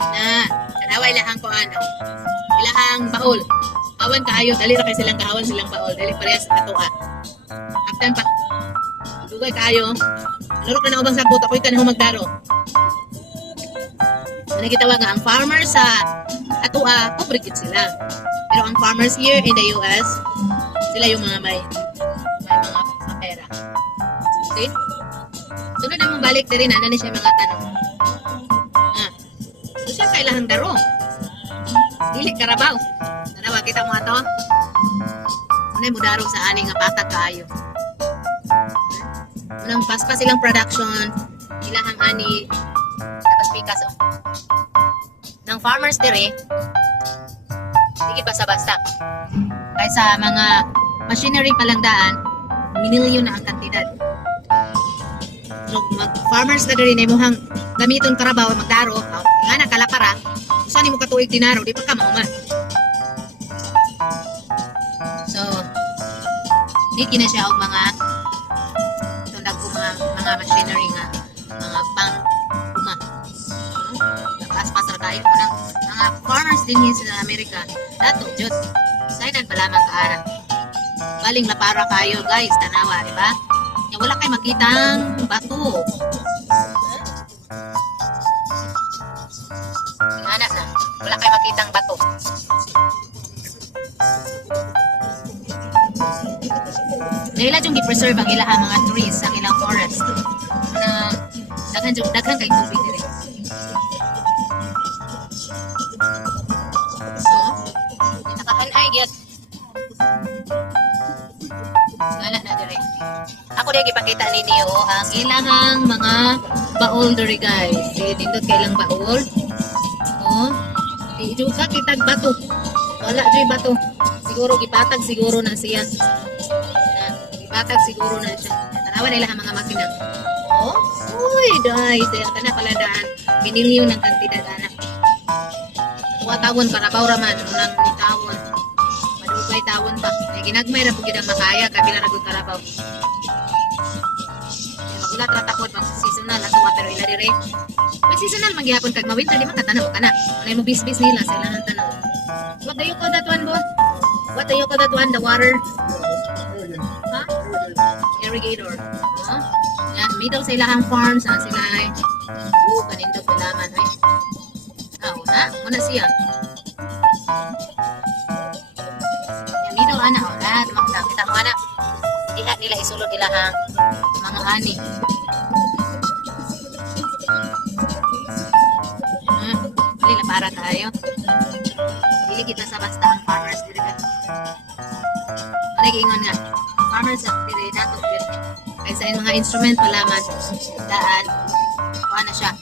Na, kanaway lahang ko ano. Ilahang baol. Awan kaayo, dali ra kay silang kaawan silang baol. Dali parehas katuha. After pa. Dugay kaayo. Laro ka na ubang sabot, ako'y kanang magdaro. Nagitawag nga ang farmers sa atua, kubrikit sila. Pero ang farmers here in the US, sila yung mga may mga pera. Okay? Sunod na mong balik na rin, ano na siya mga tanong. So siya kailangan daro. Dili karabaw. Tanawa, kita mo ato? Unay mo daro sa aning nga patak kaayo. Unang paspas silang production, ilahang ani, tapos pikas o. Ng farmers dire, hindi basta-basta. Kaysa mga machinery palang daan, minilyon na ang kantidad. So, farmers na dire na imuhang gamiton karabaw, magdaro, nga na kalapara, saan mo katuig tinaro, di pa ka mauman. So, di kina siya og mga tundag ko mga machinery nga, mga pang uma. Pas-pas ra tayo ng mga farmers din sa Amerika. Dato jud. Saydan pa lamang kaara. Baling lapara kayo guys, tanawa, di ba? Nya wala kay makitang bato. Anak na, wala kay makitang bato. Nila yung i-preserve ang ilang mga trees, ang ilang forest na daghan kay tubig dire. So, nakahanay gyud. Ngala na dire. Ako di gipakita ninyo ang ilahang mga baol dire guys. Dindot kay ilang baol. Oh, di juga kitag bato. Wala joy bato. Siguro gipatag siguro na siya. Batag siguro na siya. Tanawa nila ang mga makina. Oh, uy, guys. Kaya ka na pala daan. Binilyo ng kantidad, anak. Kuha tawon para baura man. Unang ni tawon. Madugay tawon pa. Kaya ginagmay na po ginang makaya. Kabila na kong karabaw. Kaya magulat ratakot. Mag-seasonal. Natuwa pero ila dire. May seasonal magyapon kag mawinter. Di man katanaw ka na. Anay mo bis-bis nila sa ilang tanaw. What do you call that one, bo? What do you call that one? The water? Huh? Irrigator. Oh? Yan, middle sa ilahang farms. Sila ay kanindot pilaman. Una. Una siya. Yan, middle ana. Lahat. Kita mo ana. Iha nila isulod ilahang mga ani. Dili na para tayo. Dili kita sa basta ang farmers dili ka. Nag-iingon nga. Farmers dili nato kaysa yung mga instrument palaman daan kuha na siya